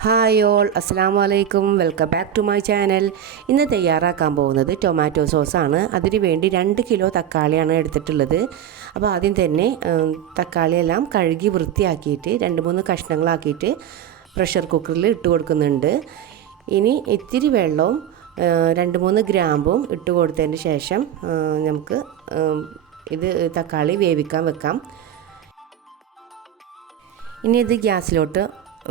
Hi all അസ്സാം വലൈക്കും welcome back to my channel ഇന്ന് തയ്യാറാക്കാൻ പോകുന്നത് ടൊമാറ്റോ സോസാണ് അതിന് വേണ്ടി രണ്ട് കിലോ തക്കാളിയാണ് എടുത്തിട്ടുള്ളത്. അപ്പോൾ ആദ്യം തന്നെ തക്കാളിയെല്ലാം കഴുകി വൃത്തിയാക്കിയിട്ട് രണ്ട് മൂന്ന് കഷ്ണങ്ങളാക്കിയിട്ട് പ്രഷർ കുക്കറിൽ ഇട്ട് കൊടുക്കുന്നുണ്ട്. ഇനി ഇത്തിരി വെള്ളവും രണ്ട് മൂന്ന് ഗ്രാമ്പും ഇട്ട് കൊടുത്തതിന് ശേഷം നമുക്ക് ഇത് തക്കാളി വേവിക്കാൻ വെക്കാം. ഇനി ഇത് ഗ്യാസിലോട്ട്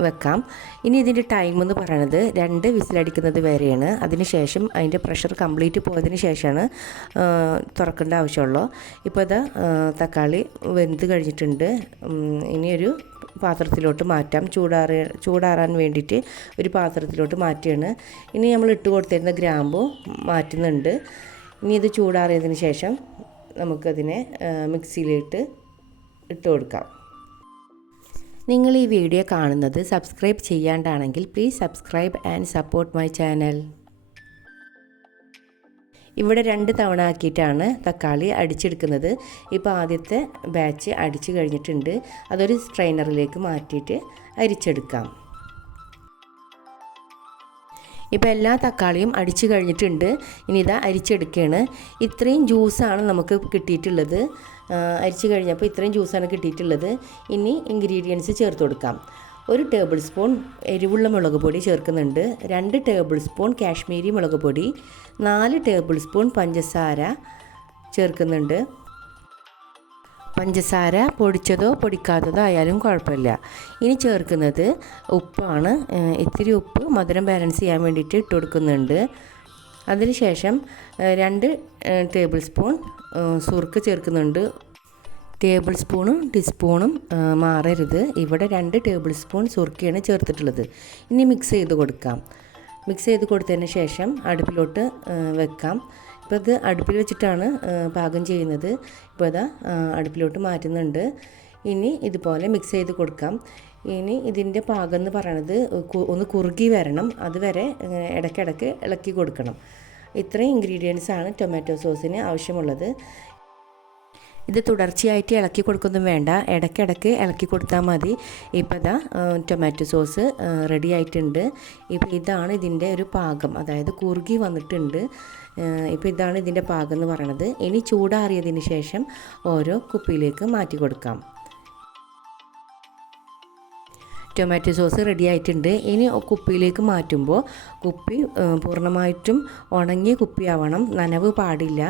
വെക്കാം. ഇനി ഇതിന്റെ ടൈം എന്ന് പറയുന്നത് രണ്ട് വിസിലടിക്കുന്നത് വരെയാണ് അതിനുശേഷം അതിന്റെ പ്രഷർ കംപ്ലീറ്റ് പോയതിന് ശേഷമാണ് തുറക്കേണ്ട ആവശ്യമുള്ളൂ. ഇപ്പോൾ ഇത് തക്കാളി വെന്ത് കഴിഞ്ഞിട്ടുണ്ട്. ഇനിയൊരു പാത്രത്തിലോട്ട് മാറ്റാം. ചൂടാറ ചൂടാറാൻ വേണ്ടിയിട്ട് ഒരു പാത്രത്തിലോട്ട് മാറ്റിയാണ്. ഇനി നമ്മൾ ഇട്ട് കൊടുത്തിരുന്ന ഗ്രാമ്പു മാറ്റുന്നുണ്ട്. ഇനി ഇത് ചൂടാറിയതിന് ശേഷം നമുക്കതിനെ മിക്സിയിലിട്ട് ഇട്ട് കൊടുക്കാം. നിങ്ങൾ ഈ വീഡിയോ കാണുന്നത് subscribe ചെയ്യാണ്ടാണെങ്കിൽ please subscribe and support my channel ഇവിടെ രണ്ട് തവണ ആക്കിയിട്ടാണ് തക്കാളി അടിച്ചെടുക്കുന്നത്. ഇപ്പോൾ ആദ്യത്തെ ബാച്ച് അടിച്ചു കഴിഞ്ഞിട്ടുണ്ട്. അതൊരു സ്ട്രെയിനറിലേക്ക് മാറ്റിയിട്ട് അരിച്ചെടുക്കാം. ഇപ്പോൾ എല്ലാ തക്കാളിയും അടിച്ചു കഴിഞ്ഞിട്ടുണ്ട്. ഇനി ഇതാ അരിച്ചെടുക്കുകയാണ് ഇത്രയും ജ്യൂസാണ് നമുക്ക് കിട്ടിയിട്ടുള്ളത്. അരിച്ചു കഴിഞ്ഞപ്പോൾ ഇത്രയും ജ്യൂസാണ് കിട്ടിയിട്ടുള്ളത്. ഇനി ഇൻഗ്രീഡിയൻസ് ചേർത്ത് കൊടുക്കാം. ഒരു ടേബിൾ സ്പൂൺ എരിവുള്ള മുളക് പൊടി ചേർക്കുന്നുണ്ട്. രണ്ട് ടേബിൾ സ്പൂൺ കാശ്മീരി മുളക് പൊടി. നാല് ടേബിൾ സ്പൂൺ പഞ്ചസാര ചേർക്കുന്നുണ്ട്. പഞ്ചസാര പൊടിച്ചതോ പൊടിക്കാത്തതോ ആയാലും കുഴപ്പമില്ല. ഇനി ചേർക്കുന്നത് ഉപ്പാണ്. ഇത്തിരി ഉപ്പ് മധുരം ബാലൻസ് ചെയ്യാൻ വേണ്ടിയിട്ട് ഇട്ട് കൊടുക്കുന്നുണ്ട്. അതിനുശേഷം രണ്ട് ടേബിൾ സ്പൂൺ സുർക്ക് ചേർക്കുന്നുണ്ട്. ടേബിൾ സ്പൂണും ടീസ്പൂണും മാറരുത്. ഇവിടെ രണ്ട് ടേബിൾ സ്പൂൺ സുർക്കയാണ് ചേർത്തിട്ടുള്ളത്. ഇനി മിക്സ് ചെയ്ത് കൊടുക്കാം. മിക്സ് ചെയ്ത് കൊടുത്തതിന് ശേഷം അടുപ്പിലോട്ട് വെക്കാം. ഇപ്പോൾ ഇത് അടുപ്പിൽ വെച്ചിട്ടാണ് പാകം ചെയ്യുന്നത്. ഇപ്പോൾ ഇതാ അടുപ്പിലോട്ട് മാറ്റുന്നുണ്ട്. ഇനി ഇതുപോലെ മിക്സ് ചെയ്ത് കൊടുക്കാം. ഇനി ഇതിന്റെ പാകം എന്ന് പറയണത് ഒന്ന് കുറുകി വരണം. അതുവരെ ഇടയ്ക്കിടയ്ക്ക് ഇളക്കി കൊടുക്കണം. ഇത്രയും ഇൻഗ്രീഡിയൻസ് ആണ് ടൊമാറ്റോ സോസിന് ആവശ്യമുള്ളത്. ഇത് തുടർച്ചയായിട്ട് ഇളക്കി കൊടുക്കൊന്നും വേണ്ട. ഇടയ്ക്കിടയ്ക്ക് ഇളക്കി കൊടുത്താൽ മതി. ഇപ്പോൾ ഇതാ ടൊമാറ്റോ സോസ് റെഡി ആയിട്ടുണ്ട്. ഇപ്പോൾ ഇതാണ് ഇതിന്റെ ഒരു പാകം. അതായത് കുറുകി വന്നിട്ടുണ്ട്. ഇപ്പോൾ ഇതാണ് ഇതിന്റെ പാകം എന്ന് പറയണത്. ഇനി ചൂടാറിയതിന് ശേഷം ഓരോ കുപ്പിയിലേക്ക് മാറ്റി കൊടുക്കാം. ടൊമാറ്റോ സോസ് റെഡി ആയിട്ടുണ്ട്. ഇനി കുപ്പിയിലേക്ക് മാറ്റുമ്പോൾ കുപ്പി പൂർണമായിട്ടും ഉണങ്ങിയ കുപ്പിയാവണം. നനവ് പാടില്ല.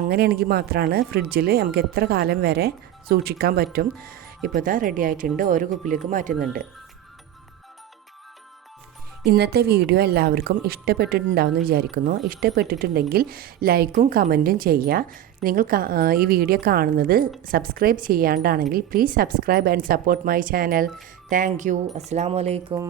അങ്ങനെയാണെങ്കിൽ മാത്രമാണ് ഫ്രിഡ്ജിൽ നമുക്ക് എത്ര കാലം വരെ സൂക്ഷിക്കാൻ പറ്റും. ഇപ്പോൾ ഇതാ റെഡി ആയിട്ടുണ്ട്. ഓരോ കുപ്പിയിലേക്ക് മാറ്റുന്നുണ്ട്. ഇന്നത്തെ വീഡിയോ എല്ലാവർക്കും ഇഷ്ടപ്പെട്ടിട്ടുണ്ടാവുമെന്ന് വിചാരിക്കുന്നു. ഇഷ്ടപ്പെട്ടിട്ടുണ്ടെങ്കിൽ ലൈക്കും കമന്റും ചെയ്യുക. നിങ്ങൾ ഈ വീഡിയോ കാണുന്നത് subscribe ചെയ്യാണ്ടാണെങ്കിൽ please subscribe and support my channel. Thank you. അസ്സാം വലൈക്കും